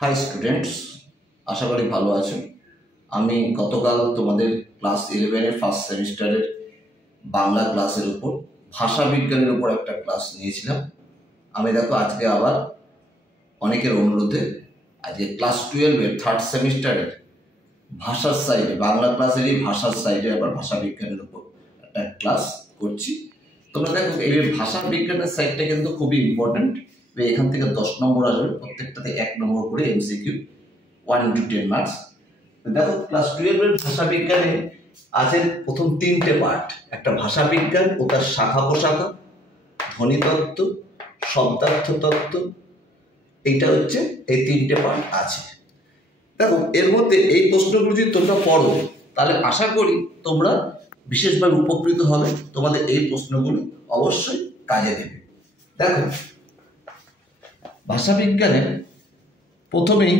High students, আশা করি ভালো আছো। আমি গতকাল তোমাদের ক্লাস 11-এর ফার্স্ট সেমিস্টারের বাংলা ক্লাসের উপর ভাষা বিজ্ঞানের উপর একটা ক্লাস নিয়েছিলাম। আমি দেখো আজকে আবার অনেকের অনুরোধে আজকে ক্লাস 12-এর থার্ড সেমিস্টারের ভাষার সাইডে, বাংলা ক্লাসেরই ভাষার সাইডে আবার ভাষা বিজ্ঞানের উপর একটা ক্লাস করছি। তোমরা দেখো এই ভাষা বিজ্ঞানের সাইডটা কিন্তু খুবই ইম্পর্টেন্ট। এখান থেকে 10 নম্বর আসবে, প্রত্যেকটাতে 1 নম্বর করে এমসিকিউ, 1 into 10 মার্কস। দেখো ক্লাস 12-এর ভাষা বিজ্ঞানে আছে প্রথম 3টে পার্ট। একটা ভাষা বিজ্ঞান ও তার শাখা প্রশাখা, ধ্বনিতত্ত্ব, শব্দার্থ তত্ত্ব, এইটা হচ্ছে এই 3টে পার্ট আছে। দেখো এর মধ্যে এই প্রশ্নগুলো যদি তোমরা পড়ো তাহলে আশা করি তোমরা বিশেষভাবে উপকৃত হবে। তোমাদের এই প্রশ্নগুলো অবশ্যই কাজে দেবে। দেখো ভাষাবিজ্ঞানে প্রথমেই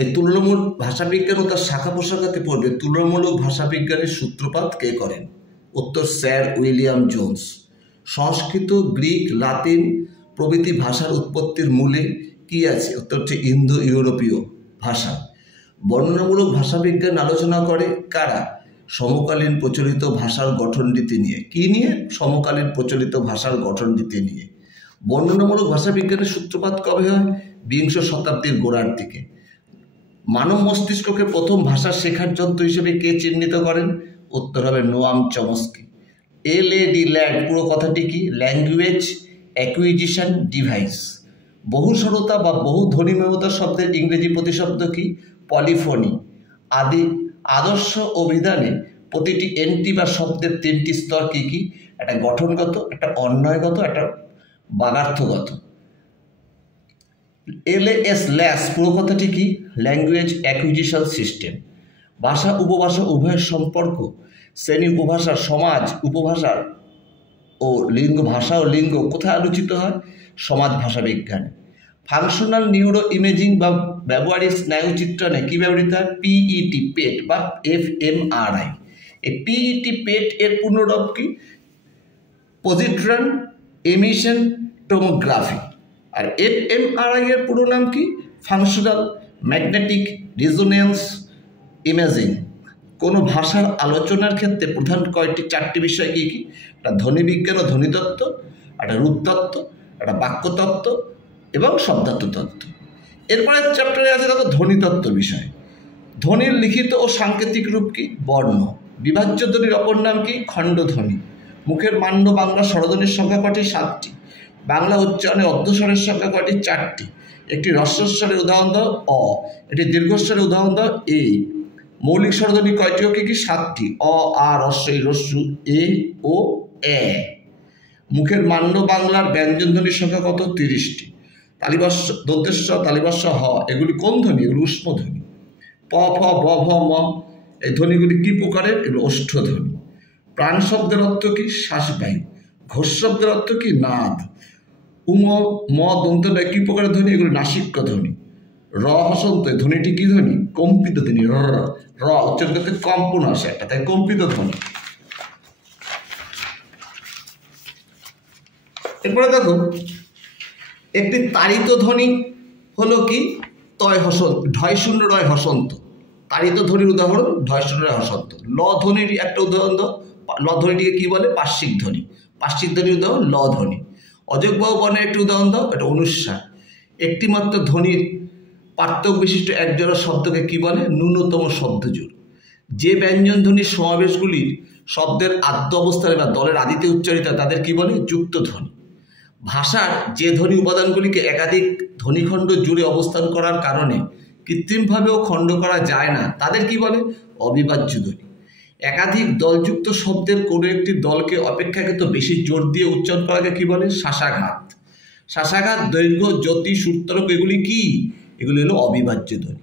এই তুলনামূলক ভাষাবিজ্ঞান ও তার শাখা প্রশাখাতে পড়বে তুলনামূলক ভাষাবিজ্ঞানের সূত্রপাত কে করেন? উত্তর স্যার উইলিয়াম জোন্স। সংস্কৃত, গ্রিক, লাতিন প্রভৃতি ভাষার উৎপত্তির মূলে কি আছে? উত্তর হচ্ছে ইন্দো ইউরোপীয় ভাষা। বর্ণনামূলক ভাষাবিজ্ঞান আলোচনা করে কারা? সমকালীন প্রচলিত ভাষার গঠনরীতি নিয়ে। কি নিয়ে? সমকালীন প্রচলিত ভাষার গঠনরীতি নিয়ে। বর্ণনামূলক ভাষাবিজ্ঞানের সূত্রপাত কবে হয়? 20 শতাব্দীর গোড়ার দিকে। মানব মস্তিষ্ককে প্রথম ভাষা শেখার যন্ত্র হিসেবে কে চিহ্নিত করেন? উত্তর হবে নোয়াম চমস্কি। LAD ল্যাড পুরো কথাটি কি? Language acquisition device. বহুস্বরতা বা বহু ধ্বনিময়তা শব্দের ইংরেজি প্রতিশব্দ কি? পলিফোনি। আদর্শ অভিধানে প্রতিটি এন্ট্রি বা শব্দের 3টি স্তর কি কি? একটা গঠনগত, একটা অন্বয়গত, একটা বাগার্থগত। LAS ল্যাস পুরো কথাটি কি? Language acquisition system. ভাষা উপভাষা উভয়ের সম্পর্ক, শ্রেণী উপভাষার, সমাজ উপভাষার ও লিঙ্গ, ভাষা ও লিঙ্গ কোথায় আলোচিত হয়? সমাজ ভাষা বিজ্ঞানে। ফাংশনাল নিউরো ইমেজিং বা ব্যবহারিক স্নায়ুচিত্রণে কি ব্যবহৃত হয়? PET পেট বা fMRI। এই PET পেট এর পূর্ণরূপ কি? Positron emission tomography. আর fMRI এর পুরো নাম কি? Functional magnetic resonance imaging. কোনো ভাষার আলোচনার ক্ষেত্রে প্রধান 4টি বিষয় কি কি? একটা ধ্বনিবিজ্ঞান ও ধ্বনিতত্ত্ব, একটা রূপতত্ত্ব, একটা বাক্যতত্ত্ব এবং শব্দার্থ তত্ত্ব। এরপরে চ্যাপ্টারে আছে দেখো ধ্বনিতত্ত্ব বিষয়। ধ্বনির লিখিত ও সাংকেতিক রূপ কি? বর্ণ। বিভাজ্য ধ্বনির অপর নাম কি? খণ্ডধ্বনি। মুখের মান্য বাংলা স্বরধ্বনির সংখ্যা কটি? 7টি। বাংলা উচ্চারণে অর্ধস্বরের সংখ্যা কটি? 4টি। একটি হ্রস্বস্বরের উদাহরণ দাও অ, একটি দীর্ঘস্বরের উদাহরণ দাও এ। মৌলিক স্বরধ্বনি কয়টি ও কি কি? 7টি। অ, আ, রস্বই, রস্যু, এ ও এ। মুখের মান্য বাংলার ব্যঞ্জন ধ্বনির সংখ্যা কত? 30টি। তালিবস্য, দন্তেশ্ব, তালিবস্য, হ এগুলি কোন ধ্বনি? এগুলি উষ্ম ধ্বনি। প, ফ, ব, ভ, ম এই ধ্বনিগুলি কি প্রকারের? এগুলো ওষ্ঠধ্বনি। প্রাণ শব্দের অর্থ কি? শ্বাসবায়ু। ঘোষ শব্দের অর্থ কি? নাদ। উম, ম দন্ত কি প্রকারের ধ্বনি? এগুলো নাসিক্য ধ্বনি। র হসন্ত ধ্বনিটি কি ধ্বনি? কম্পিত ধ্বনি। র উচ্চারণ করতে কম্পন আসে একটা, তাই কম্পিত ধ্বনি। এরপরে দেখো একটি তাড়িত ধ্বনি হলো কি? তয় হসন্ত, ঢয় শূন্য রয় হসন্ত। তাড়িত ধ্বনির উদাহরণ ঢয় শূন্য রয় হসন্ত। ল ধ্বনির একটা উদাহরণ দাও। ল ধ্বনিটিকে কি বলে? পার্শ্বিক ধ্বনি। পার্শ্বিক ধ্বনির উদাহরণ ল ধ্বনি। অযোগবাহু বর্ণের একটি উদাহরণ দাও। এটা অনুস্বার। একটি মাত্র ধ্বনির পার্থক্য বিশিষ্ট একজোড়া শব্দকে কি বলে? ন্যূনতম শব্দজোড়। যে ব্যঞ্জন ধ্বনির সমাবেশগুলির শব্দের আদ্য অবস্থানে বা দলের আদিতে উচ্চারিত তাদের কি বলে? যুক্ত ধ্বনি। ভাষার যে ধ্বনি উপাদানগুলিকে একাধিক ধ্বনিখণ্ড জুড়ে অবস্থান করার কারণে কৃত্রিমভাবেও খণ্ড করা যায় না তাদের কি বলে? অবিভাজ্য ধ্বনি। একাধিক দলযুক্ত শব্দের কোনো একটি দলকে অপেক্ষাকৃত বেশি জোর দিয়ে উচ্চারণ করাকে কি বলে? শ্বাসাঘাত। শ্বাসাঘাত, দৈর্ঘ্য, জ্যোতি, সূত্রক এগুলি কি? এগুলি হলো অবিভাজ্য ধ্বনি।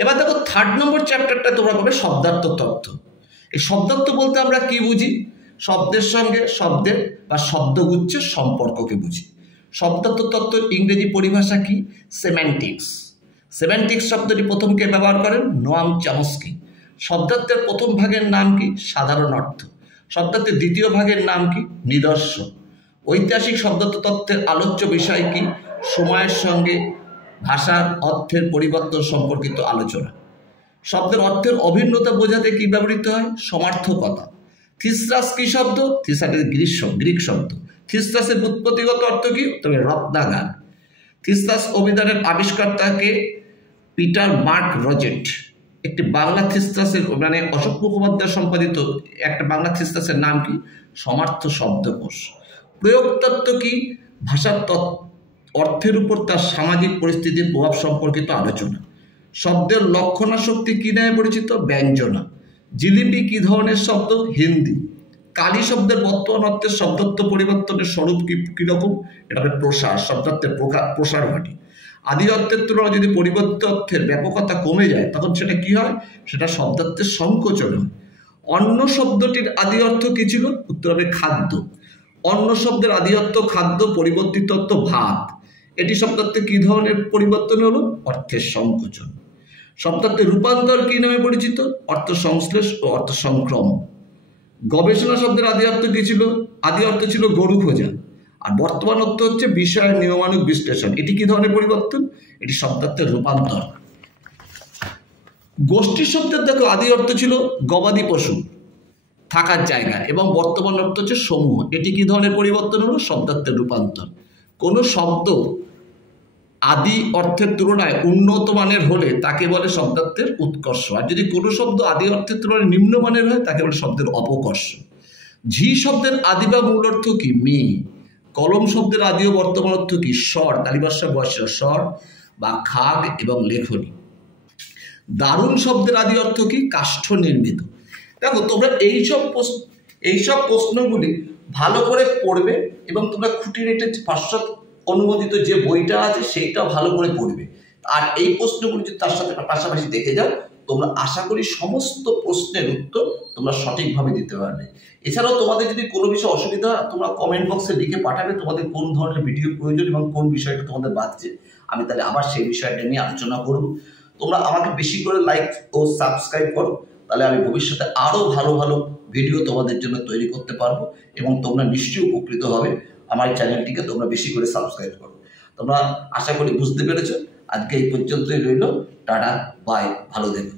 এবার দেখো 3rd নম্বর চ্যাপ্টারটা তোমরা পাবে শব্দার্থ তত্ত্ব। এই শব্দার্থ বলতে আমরা কি বুঝি? শব্দের সঙ্গে শব্দের বা শব্দগুচ্ছের সম্পর্ককে বুঝি। শব্দার্থ তত্ত্বের ইংরেজি পরিভাষা কি? সেম্যান্টিক্স। সেম্যান্টিক্স শব্দটি প্রথম কে ব্যবহার করেন? Noam Chomsky. শব্দার্থের প্রথম ভাগের নাম কি? সাধারণ অর্থ। শব্দার্থের দ্বিতীয় ভাগের নাম কি? নিদর্শ। ঐতিহাসিক শব্দার্থ তত্ত্বের আলোচ্য বিষয় কি? সময়ের সঙ্গে ভাষার অর্থের পরিবর্তন সম্পর্কিত আলোচনা। শব্দের অর্থের অভিন্নতা বোঝাতে কি ব্যবহৃত হয়? সমার্থকতা। থিসরাস কি শব্দ? থিসাস গ্রিক শব্দ। থিসরাসের উৎপত্তিগত অর্থ কি? তবে রত্নাগার। থিসরাস অভিধানের আবিষ্কর্তাকে পিটার মার্ক রজেট। একটি বাংলা থিসরাসের মানে অশোক মুখোপাধ্যায় সম্পাদিত একটা বাংলা থিসরাসের নাম কি? সমার্থ শব্দকোষ। প্রয়োগতত্ত্ব কি? ভাষার অর্থের উপর তার সামাজিক পরিস্থিতির প্রভাব সম্পর্কিত আলোচনা। শব্দের লক্ষণাশক্তি কি নামে পরিচিত? ব্যঞ্জনা। জিলিপি কি ধরনের শব্দ? হিন্দি। কালী শব্দের বর্তমান অর্থের শব্দার্থ পরিবর্তনের স্বরূপ কিরকম? এটা হবে প্রসার, শব্দার্থের প্রসার ঘটে। আদি অর্থের তুলনায় যদি পরিবর্তিত অর্থের ব্যাপকতা কমে যায় তখন সেটা কি হয়? সেটা শব্দার্থের সংকোচন হয়। অন্ন শব্দটির আদি অর্থ কি ছিল? উত্তর হবে খাদ্য। অন্ন শব্দের আদি অর্থ খাদ্য, পরিবর্তিত অর্থ ভাত। এটি শব্দার্থে কি ধরনের পরিবর্তন হলো? অর্থের সংকোচন। শব্দার্থের রূপান্তর কি নামে পরিচিত? অর্থ সংশ্লেষ ও অর্থ সংক্রমণ। গবেষণা শব্দের আদি অর্থ কি ছিল? আদি অর্থ ছিল গরু খোঁজা, আর বর্তমান অর্থ হচ্ছে বিষয়ের নিয়মানুগ বিশ্লেষণ। এটি কি ধরনের পরিবর্তন? এটি শব্দার্থের রূপান্তর। গোষ্ঠী শব্দের দেখো আদি অর্থ ছিল গবাদি পশু, থাকার জায়গা, এবং বর্তমান অর্থ হচ্ছে সমূহ। এটি কি ধরনের পরিবর্তন হলো? শব্দার্থের রূপান্তর। কোনো শব্দ আদি অর্থের তুলনায় উন্নত মানের হলে তাকে বলে শব্দার্থের উৎকর্ষ, আর যদি কোনো শব্দ আদি অর্থের তুলনায় নিম্নমানের হয় তাকে বলে শব্দের অপকর্ষ। ঝি শব্দের আদি বা মূল অর্থ কি? মেয়ে। কলম শব্দের আদি ও বর্তমান অর্থ কি? স্বর, তালিবাস্য বর্ষ স্বর বা খাগ এবং লেখনী। দারুণ শব্দের আদি অর্থ কি? কাষ্ঠ নির্মিত। দেখো তোমরা এইসব প্রশ্নগুলি ভালো করে পড়বে এবং তোমরা খুঁটিনাটি পাশ্চাত্য অনুমোদিত যে বইটা আছে সেইটা ভালো করে পড়বে। আর এই প্রশ্নগুলি যদি তার সাথে পাশাপাশি দেখে যাও, তোমরা আশা করি সমস্ত প্রশ্নের উত্তর তোমরা সঠিকভাবে দিতে পারবে। এছাড়াও তোমাদের যদি কোনো বিষয়ে অসুবিধা হয় তোমরা কমেন্ট বক্সে লিখে পাঠাবে তোমাদের কোন ধরনের ভিডিও প্রয়োজন এবং কোন বিষয়টা তোমাদের বাঁচছে। আমি তাহলে আবার সেই বিষয়টা নিয়ে আলোচনা করব। তোমরা আমাকে বেশি করে লাইক ও সাবস্ক্রাইব করো, তাহলে আমি ভবিষ্যতে আরও ভালো ভালো ভিডিও তোমাদের জন্য তৈরি করতে পারবো এবং তোমরা নিশ্চয়ই উপকৃত হবে। আমার চ্যানেলটিকে তোমরা বেশি করে সাবস্ক্রাইব করো। তোমরা আশা করি বুঝতে পেরেছো। আজকে এই পর্যন্তই রইল। টাটা, বাই, ভালো থেকো।